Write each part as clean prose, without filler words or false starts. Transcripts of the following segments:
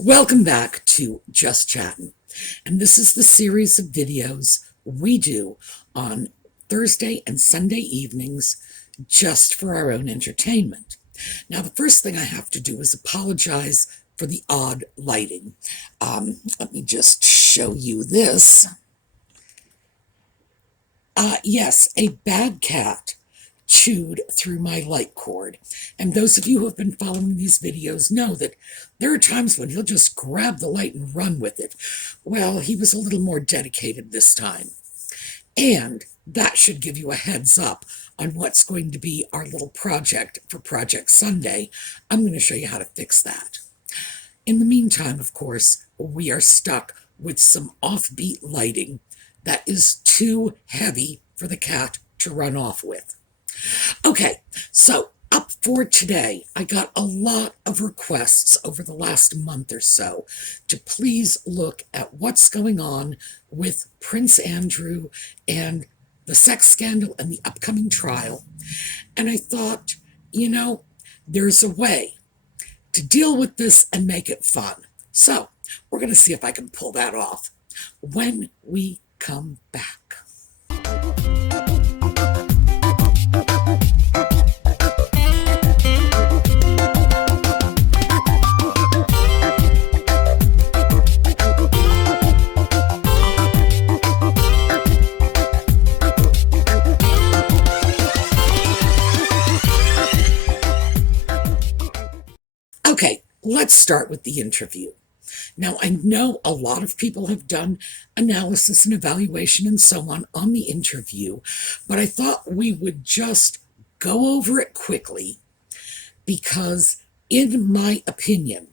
Welcome back to Just Chattin', and this is the series of videos we do on Thursday and Sunday evenings just for our own entertainment. Now, the first thing I have to do is apologize for the odd lighting. Let me just show you this. Yes, a bad cat chewed through my light cord. And those of you who have been following these videos know that there are times when he'll just grab the light and run with it. Well, he was a little more dedicated this time. And that should give you a heads up on what's going to be our little project for Project Sunday. I'm going to show you how to fix that. In the meantime, of course, we are stuck with some offbeat lighting that is too heavy for the cat to run off with. Okay, so up for today, I got a lot of requests over the last month or so to please look at what's going on with Prince Andrew and the sex scandal and the upcoming trial. And I thought, there's a way to deal with this and make it fun. So we're going to see if I can pull that off when we come back. Okay, let's start with the interview. Now, I know a lot of people have done analysis and evaluation and so on the interview, but I thought we would just go over it quickly because, in my opinion,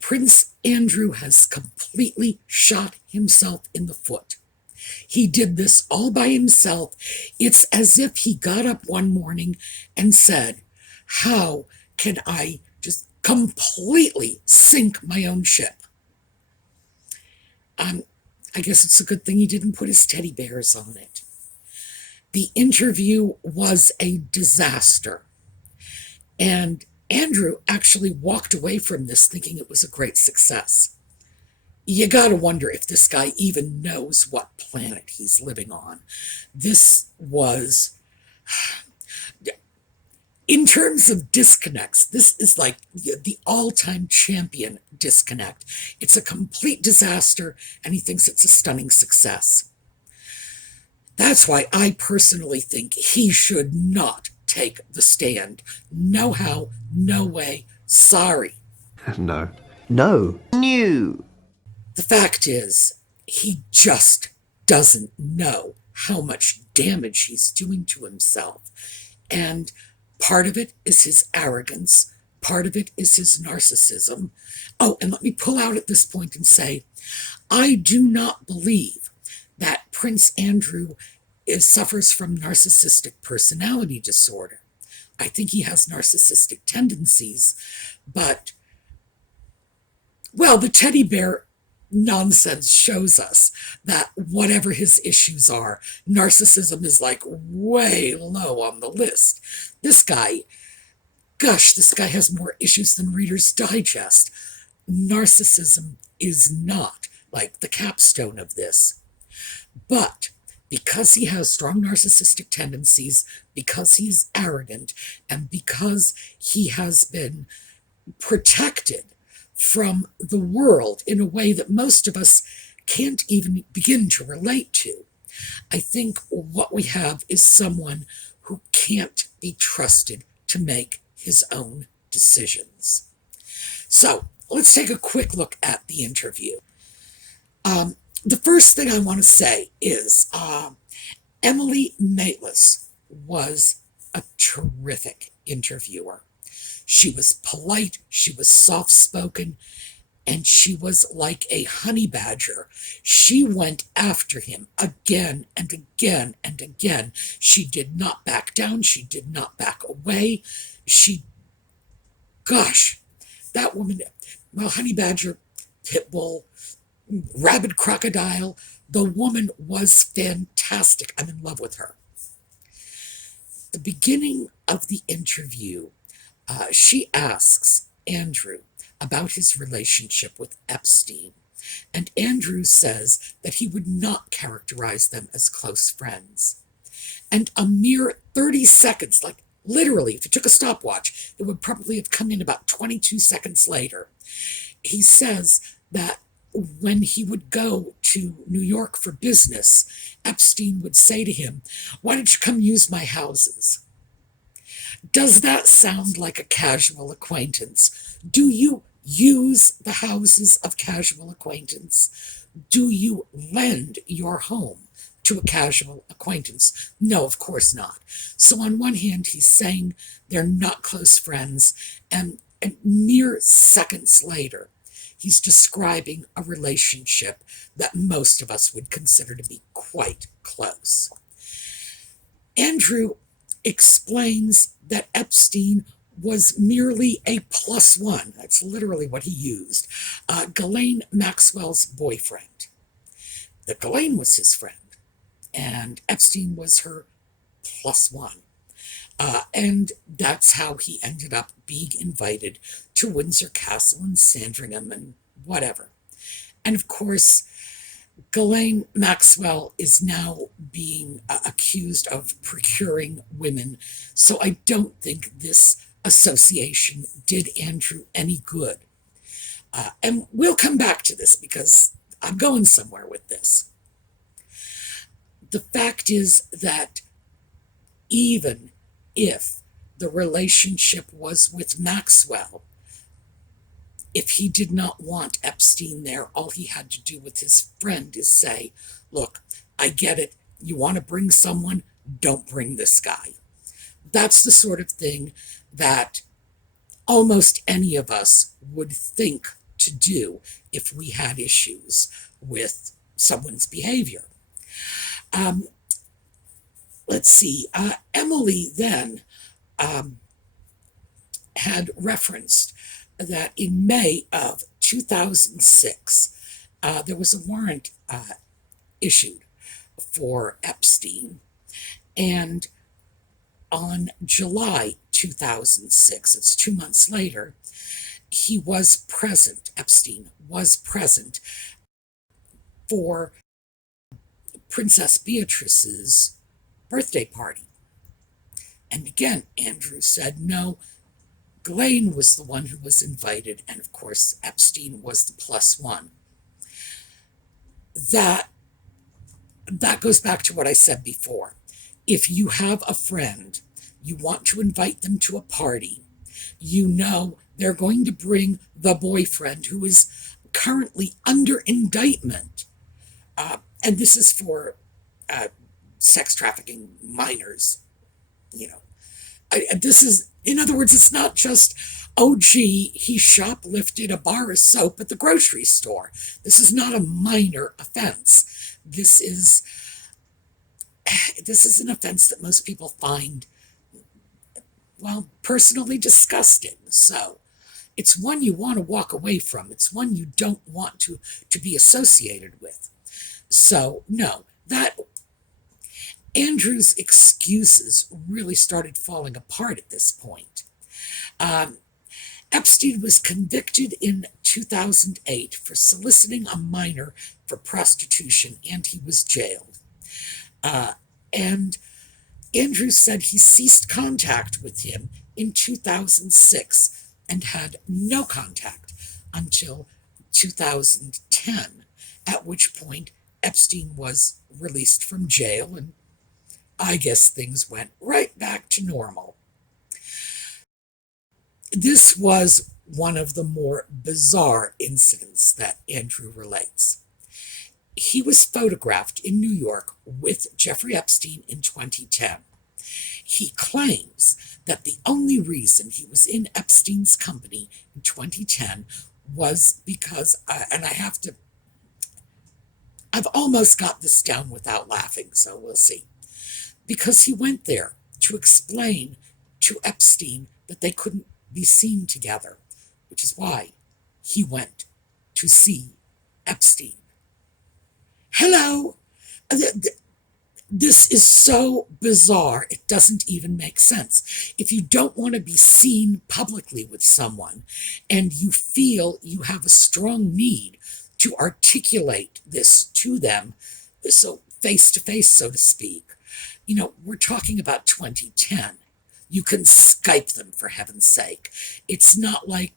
Prince Andrew has completely shot himself in the foot. He did this all by himself. It's as if he got up one morning and said, how can I just completely sink my own ship? I guess it's a good thing he didn't put his teddy bears on it. The interview was a disaster. And Andrew actually walked away from this thinking it was a great success. You gotta wonder if this guy even knows what planet he's living on. This was... In terms of disconnects, this is like the all-time champion disconnect. It's a complete disaster, and he thinks it's a stunning success. That's why I personally think he should not take the stand. No how, no way, sorry. No. No. New. The fact is, he just doesn't know how much damage he's doing to himself. And part of it is his arrogance. Part of it is his narcissism. Oh, and let me pull out at this point and say, I do not believe that Prince Andrew suffers from narcissistic personality disorder. I think he has narcissistic tendencies, but, well, the teddy bear nonsense shows us that whatever his issues are, narcissism is like way low on the list. This guy has more issues than Reader's Digest. Narcissism is not like the capstone of this. But because he has strong narcissistic tendencies, because he's arrogant, and because he has been protected from the world in a way that most of us can't even begin to relate to, I think what we have is someone who can't be trusted to make his own decisions. So let's take a quick look at the interview. The first thing I want to say is Emily Maitlis was a terrific interviewer. She was polite, she was soft-spoken, and she was like a honey badger. She went after him again and again and again. She did not back down. She did not back away. That woman, well, honey badger, pit bull, rabid crocodile, the woman was fantastic. I'm in love with her. The beginning of the interview, she asks Andrew about his relationship with Epstein, and Andrew says that he would not characterize them as close friends. And a mere 30 seconds, like literally, if you took a stopwatch, it would probably have come in about 22 seconds later. He says that when he would go to New York for business, Epstein would say to him, "Why don't you come use my houses?" Does that sound like a casual acquaintance? Do you use the houses of casual acquaintance? Do you lend your home to a casual acquaintance? No, of course not. So on one hand, he's saying they're not close friends, and mere seconds later, he's describing a relationship that most of us would consider to be quite close. Andrew explains that Epstein was merely a plus one. That's literally what he used. Ghislaine Maxwell's boyfriend. That Ghislaine was his friend, and Epstein was her plus one. And that's how he ended up being invited to Windsor Castle and Sandringham and whatever. And of course, Ghislaine Maxwell is now being accused of procuring women, so I don't think this association did Andrew any good. And we'll come back to this because I'm going somewhere with this. The fact is that even if the relationship was with Maxwell, if he did not want Epstein there, all he had to do with his friend is say, "Look, I get it. You want to bring someone, don't bring this guy." That's the sort of thing that almost any of us would think to do if we had issues with someone's behavior. Let's see. Emily then had referenced that in May of 2006, there was a warrant issued for Epstein. And on July 2006, it's 2 months later, he was present, Epstein was present for Princess Beatrice's birthday party. And again, Andrew said, no, Ghislaine was the one who was invited, and of course, Epstein was the plus one. That goes back to what I said before. If you have a friend, you want to invite them to a party, you know they're going to bring the boyfriend who is currently under indictment. And this is for sex trafficking minors, you know. This is, in other words, it's not just, oh, gee, he shoplifted a bar of soap at the grocery store. This is not a minor offense. This is an offense that most people find, well, personally disgusting. So it's one you want to walk away from. It's one you don't want to be associated with. So, no, that Andrew's excuses really started falling apart at this point. Epstein was convicted in 2008 for soliciting a minor for prostitution, and he was jailed. And Andrew said he ceased contact with him in 2006 and had no contact until 2010, at which point Epstein was released from jail, and I guess things went right back to normal. This was one of the more bizarre incidents that Andrew relates. He was photographed in New York with Jeffrey Epstein in 2010. He claims that the only reason he was in Epstein's company in 2010 was because, and I've almost got this down without laughing, so we'll see. Because he went there to explain to Epstein that they couldn't be seen together, which is why he went to see Epstein. Hello! This is so bizarre, it doesn't even make sense. If you don't want to be seen publicly with someone and you feel you have a strong need to articulate this to them, so face to face, so to speak, we're talking about 2010. You can Skype them, for heaven's sake. It's not like,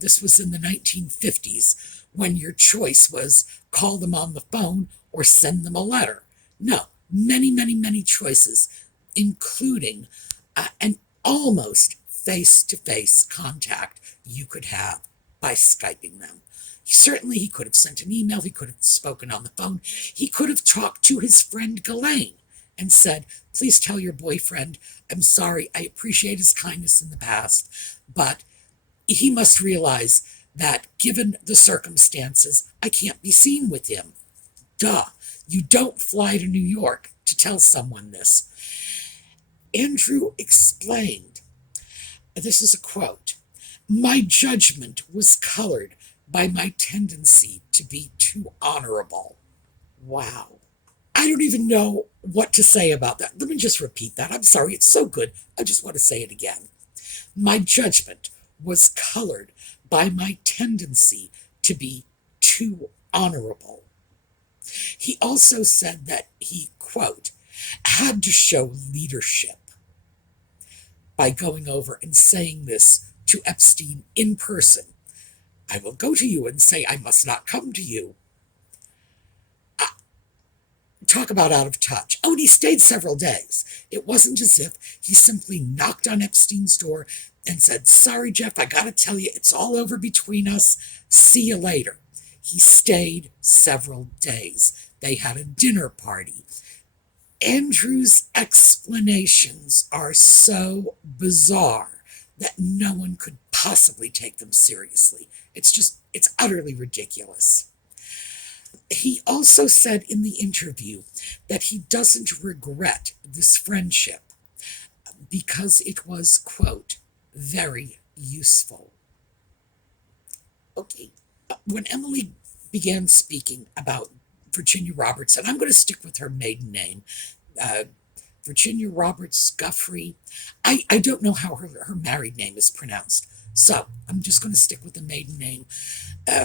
this was in the 1950s when your choice was call them on the phone or send them a letter. No, many, many, many choices, including an almost face-to-face contact you could have by Skyping them. Certainly he could have sent an email, he could have spoken on the phone, he could have talked to his friend Ghislaine and said, please tell your boyfriend, I'm sorry, I appreciate his kindness in the past, but he must realize that given the circumstances, I can't be seen with him. Duh, you don't fly to New York to tell someone this. Andrew explained, this is a quote, my judgment was colored by my tendency to be too honorable. Wow. I don't even know what to say about that. Let me just repeat that. I'm sorry, it's so good. I just want to say it again. My judgment was colored by my tendency to be too honorable. He also said that he, quote, had to show leadership by going over and saying this to Epstein in person. I will go to you and say I must not come to you. Talk about out of touch. Oh, and he stayed several days. It wasn't as if he simply knocked on Epstein's door and said, sorry, Jeff, I gotta tell you, it's all over between us. See you later. He stayed several days. They had a dinner party. Andrew's explanations are so bizarre that no one could possibly take them seriously. It's utterly ridiculous. He also said in the interview that he doesn't regret this friendship because it was, quote, very useful. Okay, when Emily began speaking about Virginia Roberts, and I'm going to stick with her maiden name, Virginia Roberts Guffrey. I don't know how her married name is pronounced, so I'm just going to stick with the maiden name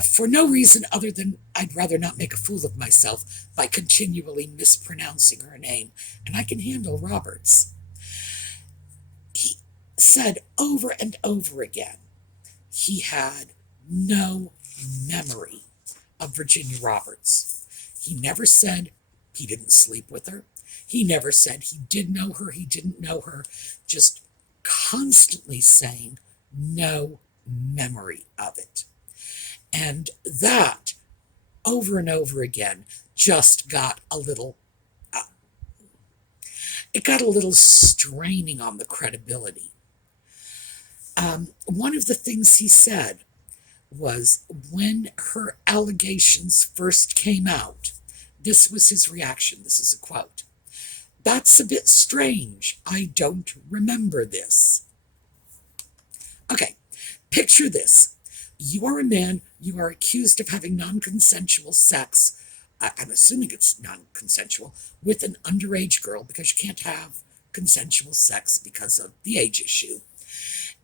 for no reason other than I'd rather not make a fool of myself by continually mispronouncing her name, and I can handle Roberts. He said over and over again he had no memory of Virginia Roberts. He never said he didn't sleep with her. He never said he did know her, he didn't know her, just constantly saying no memory of it. And that, over and over again, just got a little, it got a little straining on the credibility. One of the things he said was when her allegations first came out, this was his reaction, this is a quote, "That's a bit strange. I don't remember this." Okay, picture this. You are a man, you are accused of having non-consensual sex, I'm assuming it's non-consensual, with an underage girl because you can't have consensual sex because of the age issue.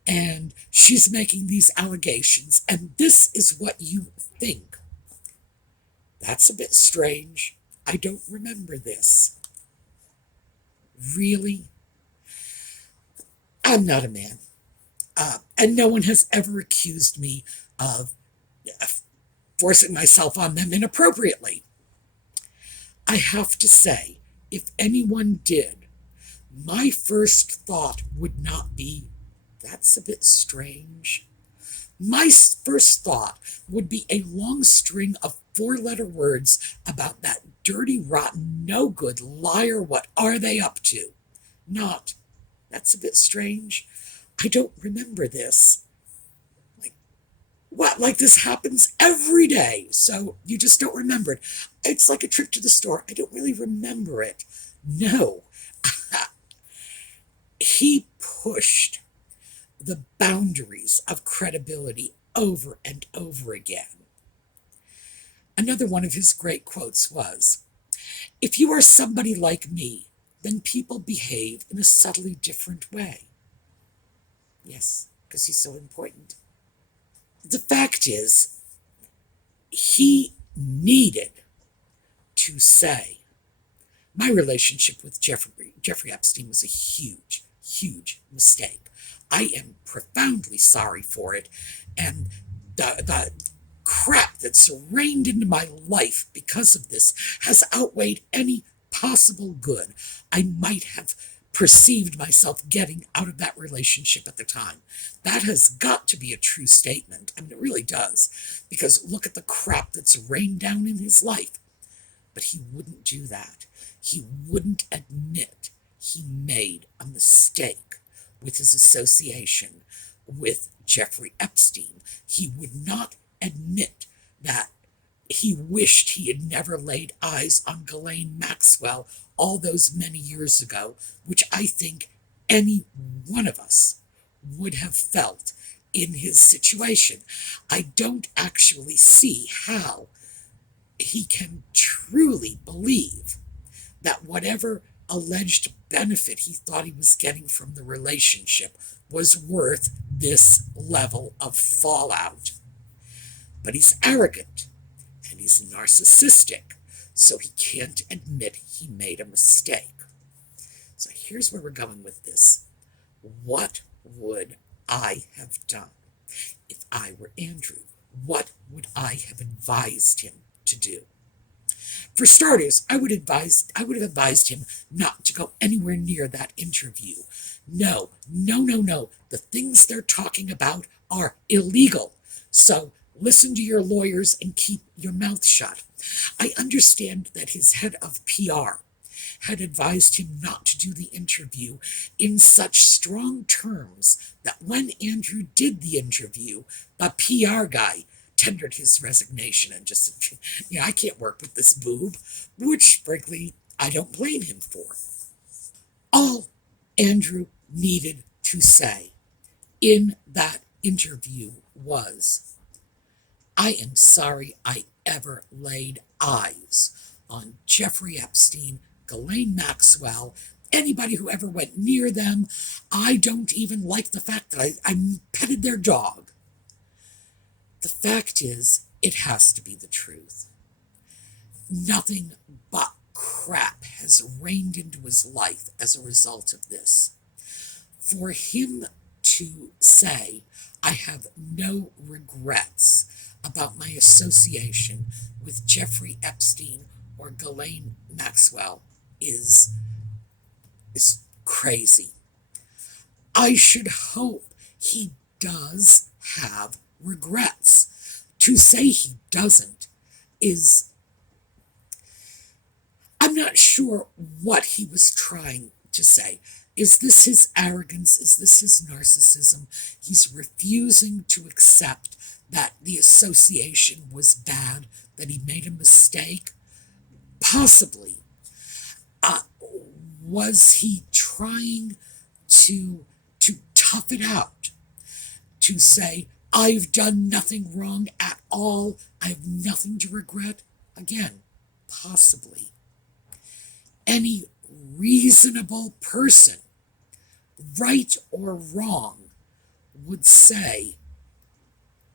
And she's making these allegations, and this is what you think. That's a bit strange. I don't remember this. Really? I'm not a man. And no one has ever accused me of forcing myself on them inappropriately. I have to say, if anyone did, my first thought would not be, that's a bit strange. My first thought would be a long string of four-letter words about that dirty, rotten, no-good liar, what are they up to? Not, that's a bit strange. I don't remember this. Like, what? Like this happens every day, so you just don't remember it. It's like a trip to the store. I don't really remember it. No. He pushed the boundaries of credibility over and over again. Another one of his great quotes was, If you are somebody like me, then people behave in a subtly different way. Yes, because he's so important. The fact is, he needed to say, my relationship with Jeffrey Epstein was a huge, huge mistake. I am profoundly sorry for it, and the crap that's rained into my life because of this has outweighed any possible good I might have perceived myself getting out of that relationship at the time. That has got to be a true statement. I mean, it really does, because look at the crap that's rained down in his life. But he wouldn't do that. He wouldn't admit he made a mistake with his association with Jeffrey Epstein. He would not admit that he wished he had never laid eyes on Ghislaine Maxwell all those many years ago, which I think any one of us would have felt in his situation. I don't actually see how he can truly believe that whatever alleged benefit he thought he was getting from the relationship was worth this level of fallout. But he's arrogant and he's narcissistic, so he can't admit he made a mistake. So here's where we're going with this. What would I have done if I were Andrew? What would I have advised him to do? For starters, I would have advised him not to go anywhere near that interview. No. The things they're talking about are illegal. So listen to your lawyers and keep your mouth shut. I understand that his head of PR had advised him not to do the interview in such strong terms that when Andrew did the interview, the PR guy tendered his resignation and just said, I can't work with this boob, which, frankly, I don't blame him for. All Andrew needed to say in that interview was, I am sorry I ever laid eyes on Jeffrey Epstein, Ghislaine Maxwell, anybody who ever went near them. I don't even like the fact that I petted their dog. The fact is, it has to be the truth. Nothing but crap has rained into his life as a result of this. For him to say, I have no regrets about my association with Jeffrey Epstein or Ghislaine Maxwell is crazy. I should hope he does have regrets. To say he doesn't is, I'm not sure what he was trying to say. Is this his arrogance? Is this his narcissism? He's refusing to accept that the association was bad, that he made a mistake. Possibly. Was he trying to tough it out? To say, I've done nothing wrong at all. I have nothing to regret. Again, possibly. Any reasonable person, right or wrong, would say,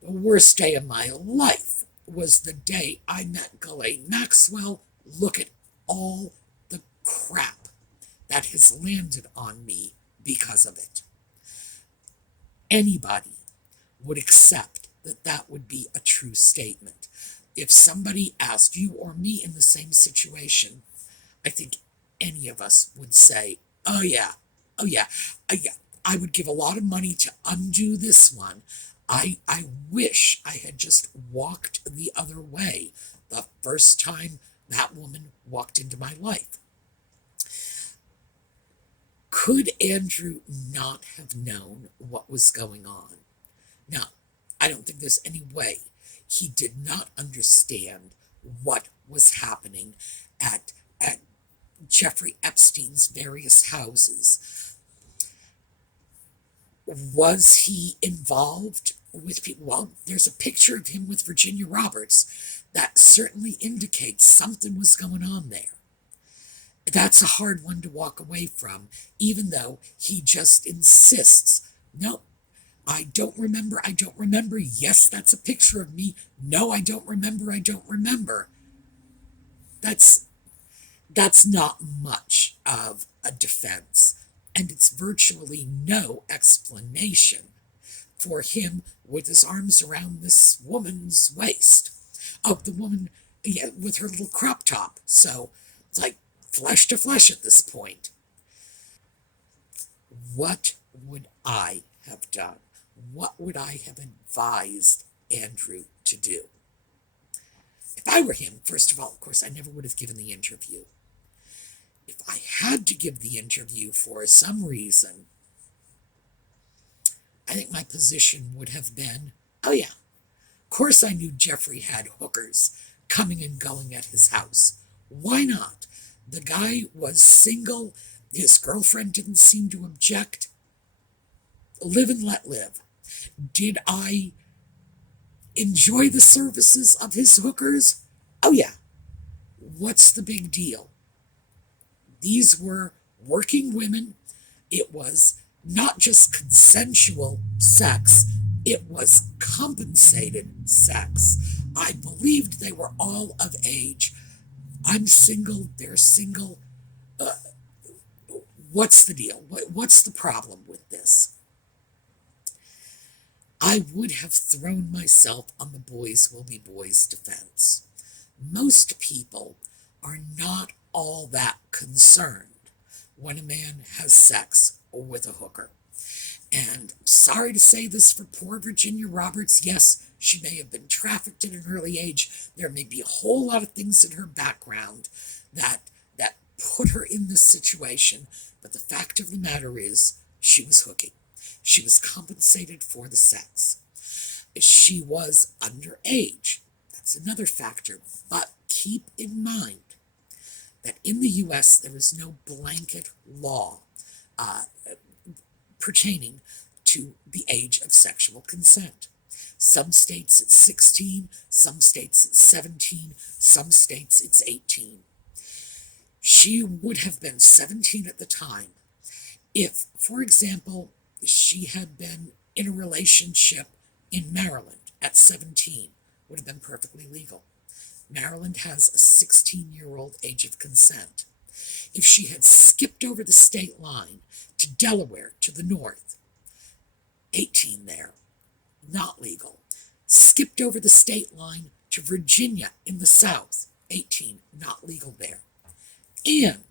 the worst day of my life was the day I met Ghislaine Maxwell. Look at all the crap that has landed on me because of it. Anybody would accept that that would be a true statement. If somebody asked you or me in the same situation, I think any of us would say, oh yeah, I would give a lot of money to undo this one. I wish I had just walked the other way the first time that woman walked into my life. Could Andrew not have known what was going on? No, I don't think there's any way he did not understand what was happening at Jeffrey Epstein's various houses. Was he involved with people? Well, there's a picture of him with Virginia Roberts that certainly indicates something was going on there. That's a hard one to walk away from, even though he just insists, no, I don't remember, I don't remember. Yes, that's a picture of me. No, I don't remember, I don't remember. That's not much of a defense, and it's virtually no explanation for him with his arms around this woman's waist. Oh, the woman, yeah, with her little crop top. So it's like flesh to flesh at this point. What would I have done? What would I have advised Andrew to do? If I were him, first of all, of course, I never would have given the interview. If I had to give the interview for some reason, I think my position would have been, oh yeah, of course I knew Jeffrey had hookers coming and going at his house. Why not? The guy was single. His girlfriend didn't seem to object. Live and let live. Did I enjoy the services of his hookers? Oh yeah. What's the big deal? These were working women. It was not just consensual sex, it was compensated sex. I believed they were all of age. I'm single, they're single. What's the deal? What's the problem with this? I would have thrown myself on the boys will be boys defense. Most people are not all that concerned when a man has sex with a hooker. And sorry to say this for poor Virginia Roberts, yes, she may have been trafficked at an early age. There may be a whole lot of things in her background that put her in this situation. But the fact of the matter is, she was hooking. She was compensated for the sex. She was underage. That's another factor. But keep in mind that in the U.S. there is no blanket law pertaining to the age of sexual consent. Some states it's 16, some states it's 17, some states it's 18. She would have been 17 at the time if, for example, she had been in a relationship in Maryland at 17. Would have been perfectly legal. Maryland has a 16-year-old age of consent. If she had skipped over the state line to Delaware, to the north, 18 there, not legal. Skipped over the state line to Virginia in the south, 18, not legal there. And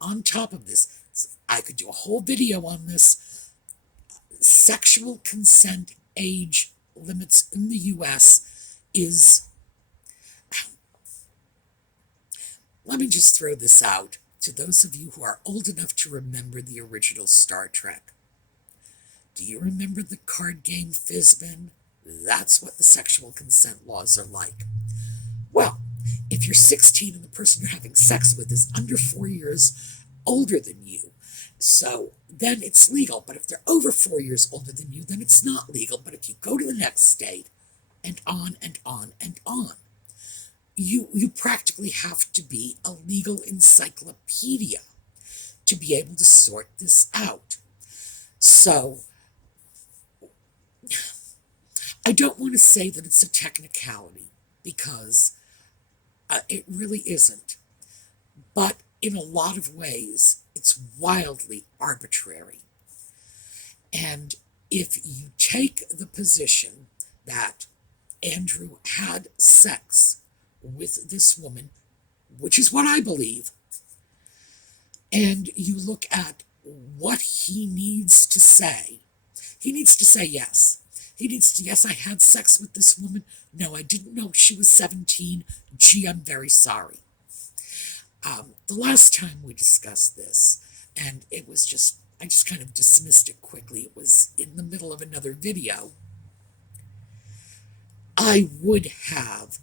on top of this, I could do a whole video on this, sexual consent age limits in the U.S. is, let me just throw this out to those of you who are old enough to remember the original Star Trek. Do you remember the card game Fizbin? That's what the sexual consent laws are like. Well, if you're 16 and the person you're having sex with is under 4 years older than you, so then it's legal. But if they're over 4 years older than you, then it's not legal. But if you go to the next state, and on and on and on, you practically have to be a legal encyclopedia to be able to sort this out. So I don't want to say that it's a technicality, because it really isn't. But in a lot of ways, it's wildly arbitrary. And if you take the position that Andrew had sex with this woman, which is what I believe, and you look at what he needs to say yes. He needs to, yes, I had sex with this woman. No, I didn't know she was 17. Gee, I'm very sorry. The last time we discussed this, and it was just, I just kind of dismissed it quickly. It was in the middle of another video. I would have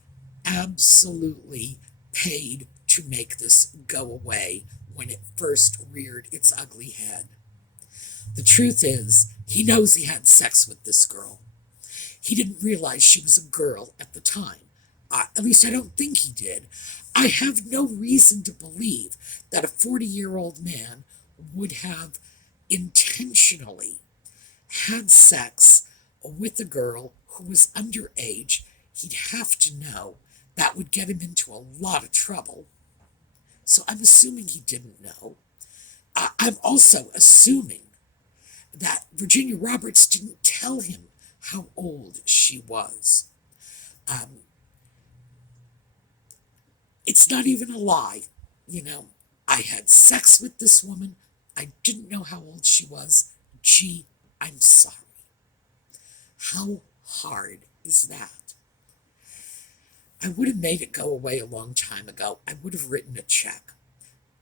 absolutely paid to make this go away when it first reared its ugly head. The truth is, he knows he had sex with this girl. He didn't realize she was a girl at the time, At least I don't think he did. I have no reason to believe that a 40-year-old man would have intentionally had sex with a girl who was underage. He'd have to know. That would get him into a lot of trouble. So I'm assuming he didn't know. I'm also assuming that Virginia Roberts didn't tell him how old she was. It's not even a lie. I had sex with this woman. I didn't know how old she was. Gee, I'm sorry. How hard is that? I would have made it go away a long time ago. I would have written a check.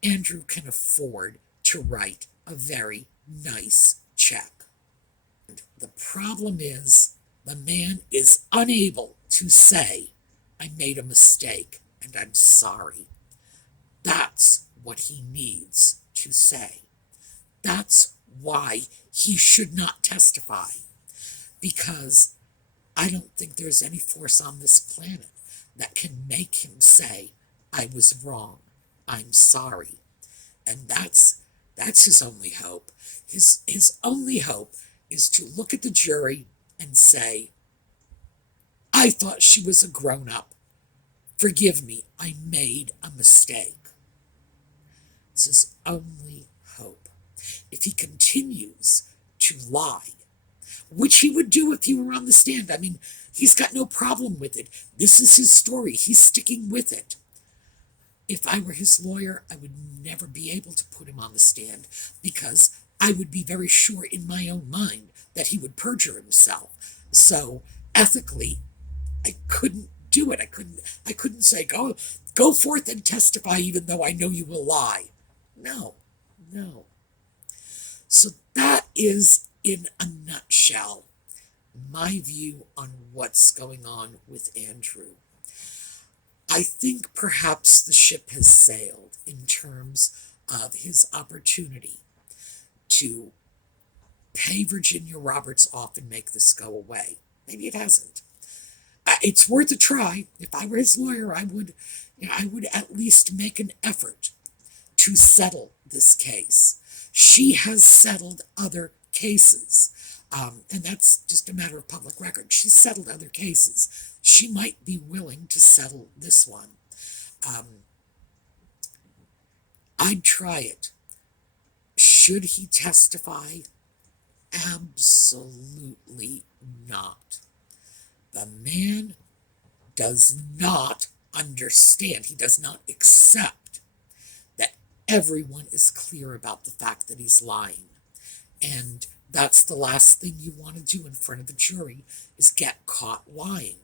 Andrew can afford to write a very nice check. And the problem is, the man is unable to say, I made a mistake and I'm sorry. That's what he needs to say. That's why he should not testify. Because I don't think there's any force on this planet that can make him say, I was wrong, I'm sorry. And that's his only hope. His only hope is to look at the jury and say, I thought she was a grown-up. Forgive me, I made a mistake. It's his only hope. If he continues to lie, which he would do if he were on the stand. I mean, he's got no problem with it. This is his story. He's sticking with it. If I were his lawyer, I would never be able to put him on the stand because I would be very sure in my own mind that he would perjure himself. So ethically, I couldn't do it. I couldn't say, go forth and testify even though I know you will lie. No. So that is, in a nutshell, my view on what's going on with Andrew. I think perhaps the ship has sailed in terms of his opportunity to pay Virginia Roberts off and make this go away. Maybe it hasn't. It's worth a try. If I were his lawyer, I would at least make an effort to settle this case. She has settled other cases, and that's just a matter of public record. She's settled other cases. She might be willing to settle this one. I'd try it. Should he testify? Absolutely not. The man does not understand. He does not accept that everyone is clear about the fact that he's lying. And that's the last thing you want to do in front of a jury, is get caught lying.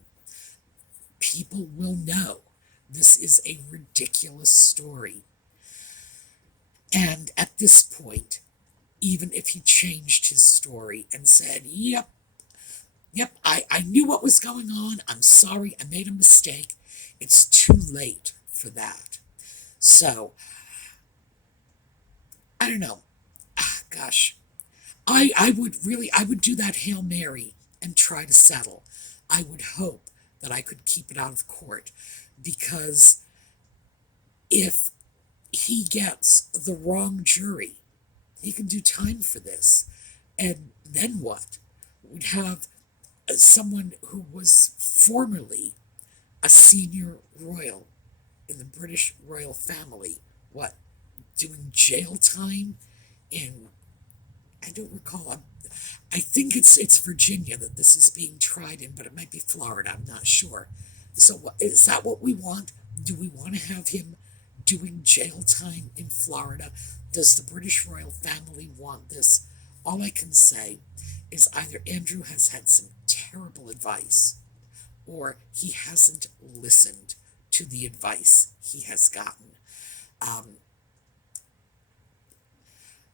People will know this is a ridiculous story. And at this point, even if he changed his story and said, yep, I knew what was going on, I'm sorry, I made a mistake, it's too late for that. So, I don't know. Gosh. I would do that Hail Mary and try to settle. I would hope that I could keep it out of court, because if he gets the wrong jury, he can do time for this. And then what? We'd have someone who was formerly a senior royal in the British royal family, doing jail time in, I don't recall, I think it's Virginia that this is being tried in, but it might be Florida, I'm not sure. So is that what we want? Do we want to have him doing jail time in Florida? Does the British royal family want this? All I can say is either Andrew has had some terrible advice, or he hasn't listened to the advice he has gotten.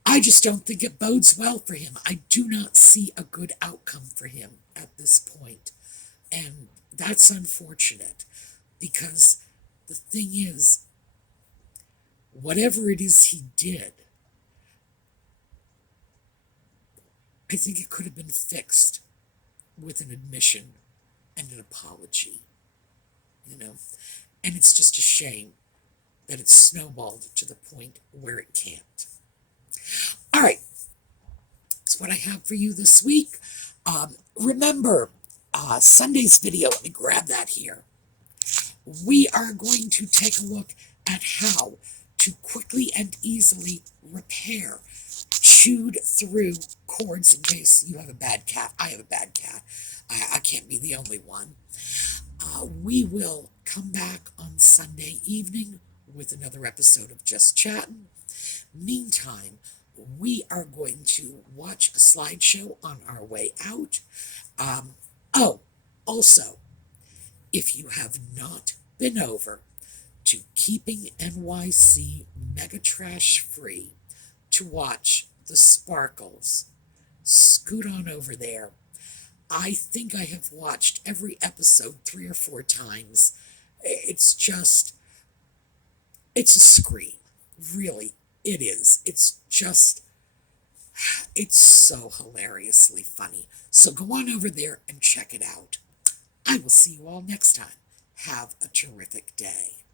I just don't think it bodes well for him. I do not see a good outcome for him at this point. And that's unfortunate, because the thing is, whatever it is he did, I think it could have been fixed with an admission and an apology. And it's just a shame that it's snowballed to the point where it can't. All right, that's what I have for you this week. Remember, Sunday's video, let me grab that here. We are going to take a look at how to quickly and easily repair chewed through cords, in case you have a bad cat. I have a bad cat. I can't be the only one. We will come back on Sunday evening with another episode of Just Chattin'. Meantime, we are going to watch a slideshow on our way out. Also, if you have not been over to Keeping NYC Mega Trash Free to watch the Sparkles, scoot on over there. I think I have watched every episode 3 or 4 times. It's a scream. Really, it is. It's so hilariously funny. So go on over there and check it out. I will see you all next time. Have a terrific day.